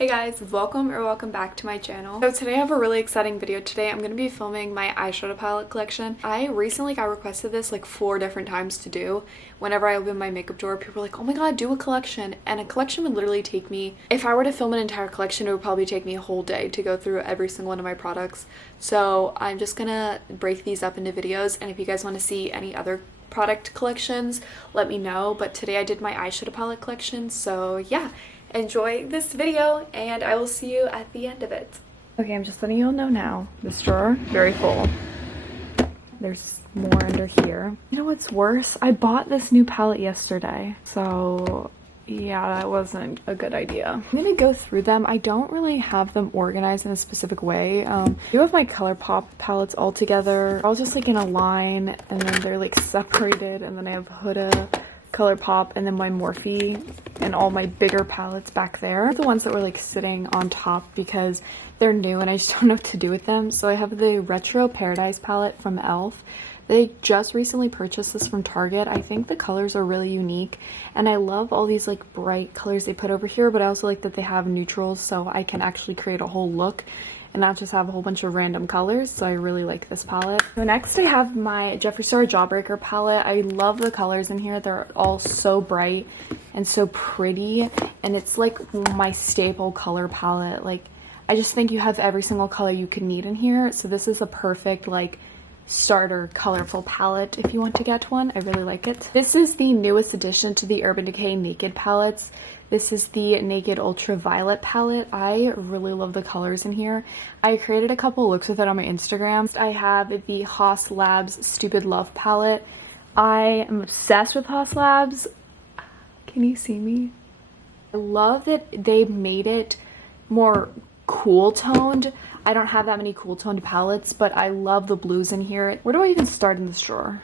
Hey guys, welcome back to my channel. So today I have a really exciting video. Today I'm going to be filming my eyeshadow palette collection. I recently got requested this like 4 different times to do. Whenever I open my makeup drawer, people are like, oh my god, do a collection. And a collection would literally take me, if I were to film an entire collection, it would probably take me a whole day to go through every single one of my products. So I'm just gonna break these up into videos, and if you guys want to see any other product collections, let me know. But today I did my eyeshadow palette collection, so yeah. Enjoy this video and I will see you at the end of it. Okay, I'm just letting you all know now. This drawer, very full. There's more under here. You know what's worse? I bought this new palette yesterday. So yeah, that wasn't a good idea. I'm gonna go through them. I don't really have them organized in a specific way. I do have my Colourpop palettes all together. I was just like in a line and then they're like separated, and then I have Huda, Colourpop, and then my Morphe and all my bigger palettes back there. The ones that were like sitting on top because they're new and I just don't know what to do with them. So I have the Retro Paradise palette from e.l.f. They just recently purchased this from Target. I think the colors are really unique and I love all these like bright colors they put over here, but I also like that they have neutrals so I can actually create a whole look and not just have a whole bunch of random colors. So I really like this palette. So next I have my Jeffree Jawbreaker palette. I love the colors in here. They're all so bright and so pretty, and it's like my staple color palette. Like, I just think you have every single color you could need in here. So this is a perfect like starter colorful palette if you want to get one. I really like it. This is the newest addition to the Urban Decay Naked palettes. This is the Naked Ultraviolet palette. I really love the colors in here. I created a couple looks with it on my Instagram. I have the Haus Labs Stupid Love palette. I am obsessed with Haus Labs. Can you see me? I love that they made it more cool toned. I don't have that many cool toned palettes, but I love the blues in here. Where do I even start in this drawer?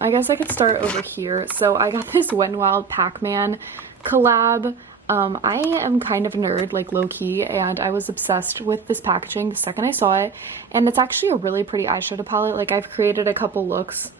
I guess I could start over here. So I got this Wet n Wild Pac-Man collab. I am kind of a nerd, like low-key, and I was obsessed with this packaging the second I saw it, and it's actually a really pretty eyeshadow palette. Like, I've created a couple looks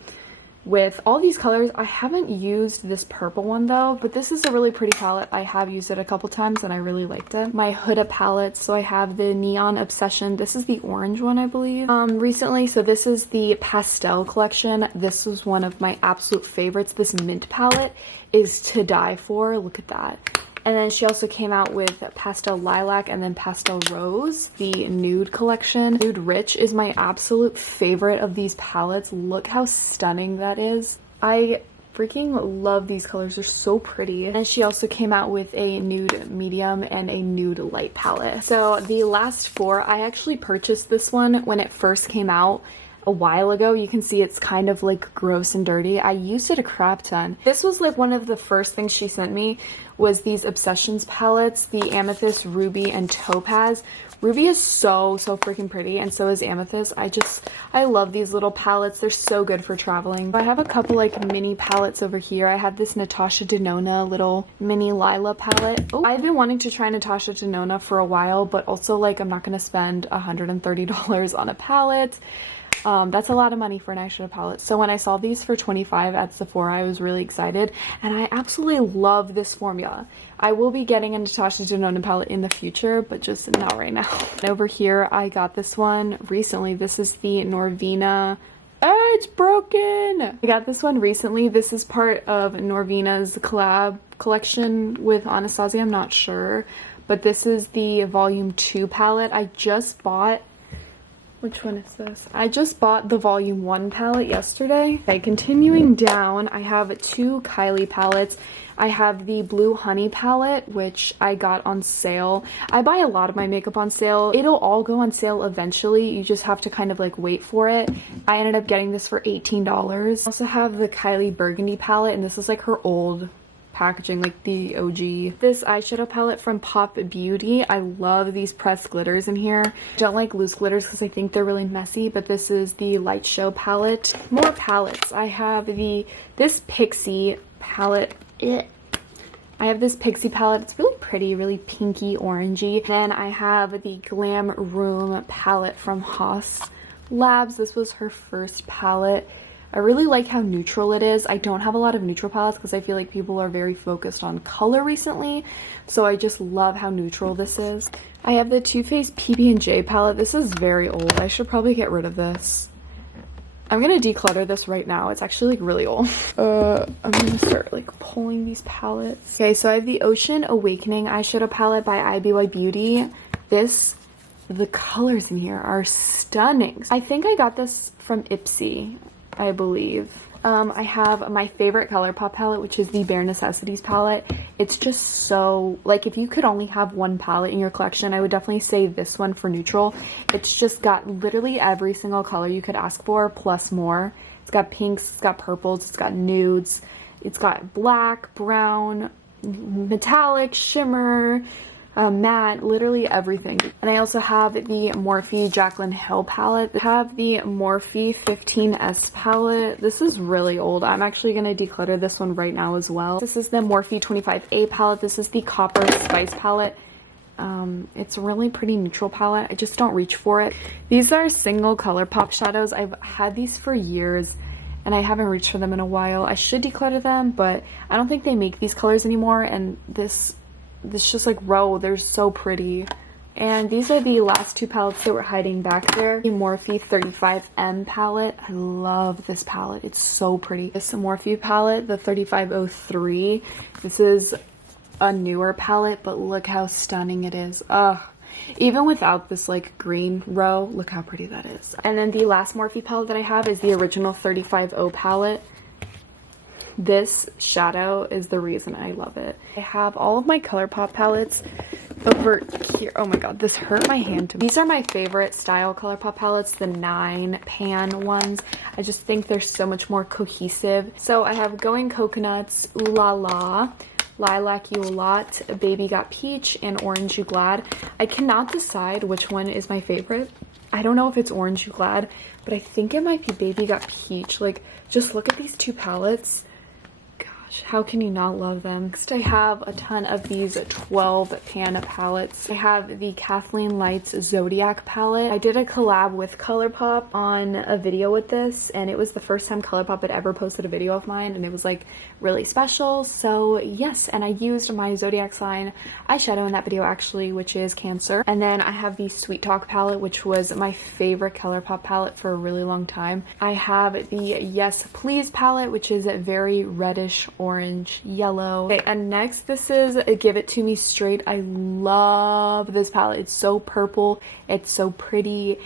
with all these colors. I haven't used this purple one though, but this is a really pretty palette. I have used it a couple times and I really liked it. My Huda palette, so I have the Neon Obsession. This is the orange one, I believe, recently. So this is the pastel collection. This was one of my absolute favorites. This mint palette is to die for. Look at that. And then she also came out with Pastel Lilac and then Pastel Rose, the nude collection. Nude Rich is my absolute favorite of these palettes. Look how stunning that is. I freaking love these colors. They're so pretty. And she also came out with a nude medium and a nude light palette. So the last 4, I actually purchased this one when it first came out a while ago. You can see it's kind of like gross and dirty. I used it a crap ton. This was like one of the first things she sent me was these Obsessions palettes, the Amethyst, Ruby, and Topaz. Ruby is so freaking pretty, and so is Amethyst. I love these little palettes. They're so good for traveling. I have a couple like mini palettes over here. I have this Natasha Denona little mini Lila palette. Oh, I've been wanting to try Natasha Denona for a while, but also like I'm not gonna spend $130 on a palette. That's a lot of money for an eyeshadow palette. So when I saw these for $25 at Sephora, I was really excited, and I absolutely love this formula. I will be getting a Natasha Denona palette in the future, but just not right now. And over here, I got this one recently. This is the Norvina. Oh, it's broken! I got this one recently. This is part of Norvina's collab collection with Anastasia. I'm not sure, but this is the Volume 2 palette. I just bought... Which one is this? I just bought the Volume 1 palette yesterday. Okay, continuing down, I have 2 Kylie palettes. I have the Blue Honey palette, which I got on sale. I buy a lot of my makeup on sale. It'll all go on sale eventually. You just have to kind of like wait for it. I ended up getting this for $18. I also have the Kylie Burgundy palette, and this is like her old packaging, like the OG. This eyeshadow palette from Pop Beauty. I love these pressed glitters in here. Don't like loose glitters because I think they're really messy, but this is the Light Show palette. More palettes. I have this Pixi palette. I have this Pixi palette. It's really pretty, really pinky orangey. Then I have the Glam Room palette from Haus Labs. This was her first palette. I really like how neutral it is. I don't have a lot of neutral palettes because I feel like people are very focused on color recently. So I just love how neutral this is. I have the Too Faced PB&J palette. This is very old. I should probably get rid of this. I'm gonna declutter this right now. It's actually like really old. I'm gonna start like pulling these palettes. Okay, so I have the Ocean Awakening eyeshadow palette by IBY Beauty. The colors in here are stunning. I think I got this from Ipsy, I believe. I have my favorite Colourpop palette, which is the Bare Necessities palette. It's just so, like, if you could only have one palette in your collection, I would definitely say this one for neutral. It's just got literally every single color you could ask for, plus more. It's got pinks, it's got purples, it's got nudes, it's got black, brown, metallic, shimmer, matte, literally everything. And I also have the Morphe Jaclyn Hill palette. I have the Morphe 15S palette. This is really old. I'm actually going to declutter this one right now as well. This is the Morphe 25A palette. This is the Copper Spice palette. It's a really pretty neutral palette. I just don't reach for it. These are single Colourpop shadows. I've had these for years and I haven't reached for them in a while. I should declutter them, but I don't think they make these colors anymore, and this just like they're so pretty. And these are the last two palettes that were hiding back there. The Morphe 35M palette. I love this palette. It's so pretty. This Morphe palette, the 3503. This is a newer palette, but look how stunning it is. Ugh. Even without this like green row, look how pretty that is. And then the last Morphe palette that I have is the original 35O palette. This shadow is the reason I love it. I have all of my Colourpop palettes over here. Oh my god, this hurt my hand. These are my favorite style Colourpop palettes, the 9 pan ones. I just think they're so much more cohesive. So I have Going Coconuts, Ooh La La, Lilac You a Lot, Baby Got Peach, and Orange You Glad. I cannot decide which one is my favorite. I don't know if it's Orange You Glad, but I think it might be Baby Got Peach. Like, just look at these two palettes. How can you not love them? Next, I have a ton of these 12 pan palettes. I have the Kathleenlights Zodiac palette. I did a collab with Colourpop on a video with this, and it was the first time Colourpop had ever posted a video of mine, and it was like really special. So yes, and I used my Zodiac sign eyeshadow in that video actually, which is Cancer. And then I have the Sweet Talk palette, which was my favorite Colourpop palette for a really long time. I have the Yes Please palette, which is very reddish orange yellow. Okay, and next this is Give It To Me Straight. I love this palette. It's so purple, it's so pretty.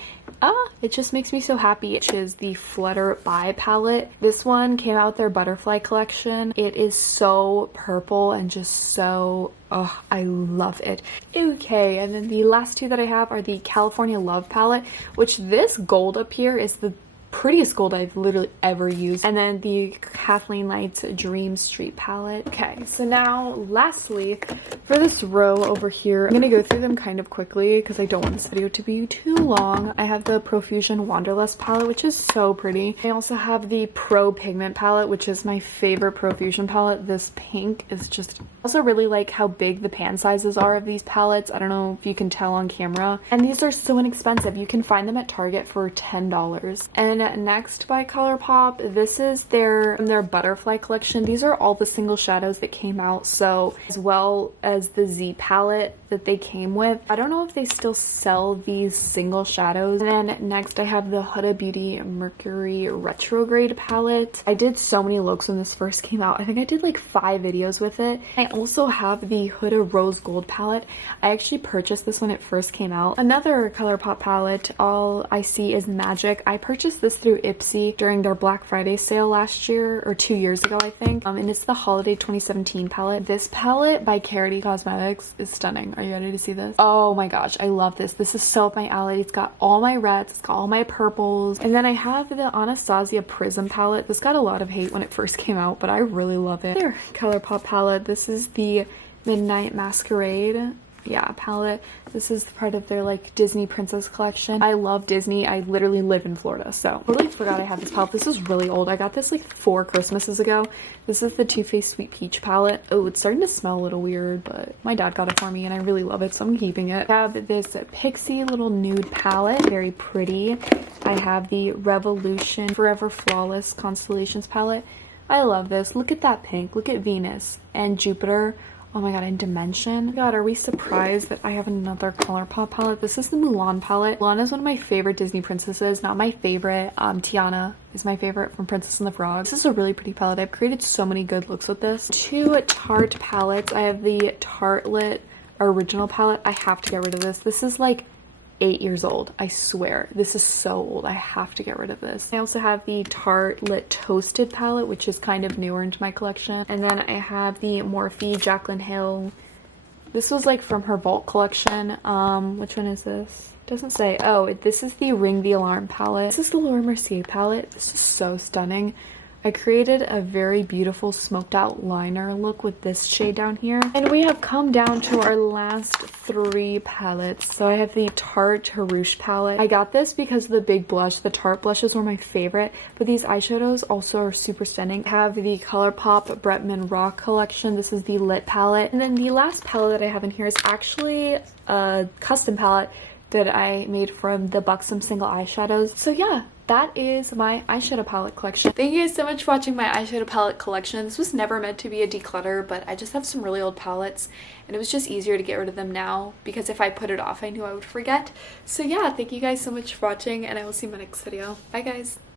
It just makes me so happy. Which is the Flutter By palette. This one came out with their butterfly collection. It is so purple and just so, I love it. Okay, and then the last two that I have are the California Love palette, which this gold up here is the prettiest gold I've literally ever used. And then the Kathleenlights Dream Street palette. Okay, so now lastly, for this row over here, I'm gonna go through them kind of quickly because I don't want this video to be too long. I have the Profusion Wanderlust palette, which is so pretty. I also have the Pro Pigment palette, which is my favorite Profusion palette. This pink is just... I also really like how big the pan sizes are of these palettes. I don't know if you can tell on camera. And these are so inexpensive. You can find them at Target for $10. And next by Colourpop, this is their butterfly collection. These are all the single shadows that came out, so as well as the Z palette that they came with. I don't know if they still sell these single shadows. And then next I have the Huda Beauty Mercury Retrograde palette. I did so many looks when this first came out. I think I did like 5 videos with it. I also have the Huda Rose Gold palette. I actually purchased this when it first came out. Another Colourpop palette, All I See Is Magic. I purchased this through Ipsy during their Black Friday sale last year, or 2 years ago I think. And it's the Holiday 2017 palette. This palette by Carity Cosmetics is stunning. Are you ready to see this? Oh my gosh, I love this. This is so up my alley. It's got all my reds, it's got all my purples. And then I have the Anastasia Prism palette. This got a lot of hate when it first came out, but I really love it. Their Colourpop palette. This is the Midnight Masquerade palette. This is part of their like Disney princess collection. I love Disney. I literally live in Florida, so totally forgot I had this palette. This is really old. I got this like 4 Christmases ago. This is the Too Faced Sweet Peach palette. Oh, it's starting to smell a little weird, but my dad got it for me and I really love it, so I'm keeping it. I have this Pixi little nude palette, very pretty. I I have the Revolution Forever Flawless Constellations palette. I love this. Look at that pink. Look at Venus and Jupiter. Oh my god, in Dimension. Oh my god, are we surprised that I have another Colourpop palette? This is the Mulan palette. Mulan is one of my favorite Disney princesses. Not my favorite. Tiana is my favorite from Princess and the Frog. This is a really pretty palette. I've created so many good looks with this. Two Tarte palettes. I have the Tarte original palette. I have to get rid of this. This is like 8 years old. I swear. This is so old. I have to get rid of this. I also have the Tarte Toasted palette, which is kind of newer into my collection. And then I have the Morphe Jaclyn Hill. This was like from her Vault collection. Which one is this? Doesn't say. Oh, this is the Ring the Alarm palette. This is the Laura Mercier palette. This is so stunning. I created a very beautiful smoked out liner look with this shade down here. And we have come down to our last 3 palettes. So I have the Tarte Harouche palette. I got this because of the big blush. The Tarte blushes were my favorite, but these eyeshadows also are super stunning. I have the Colourpop Bretman Rock collection. This is the Lit palette. And then the last palette that I have in here is actually a custom palette that I made from the Buxom single eyeshadows. So yeah, that is my eyeshadow palette collection. Thank you guys so much for watching my eyeshadow palette collection. This was never meant to be a declutter, but I just have some really old palettes and it was just easier to get rid of them now because if I put it off, I knew I would forget. So yeah, thank you guys so much for watching and I will see you in my next video. Bye guys.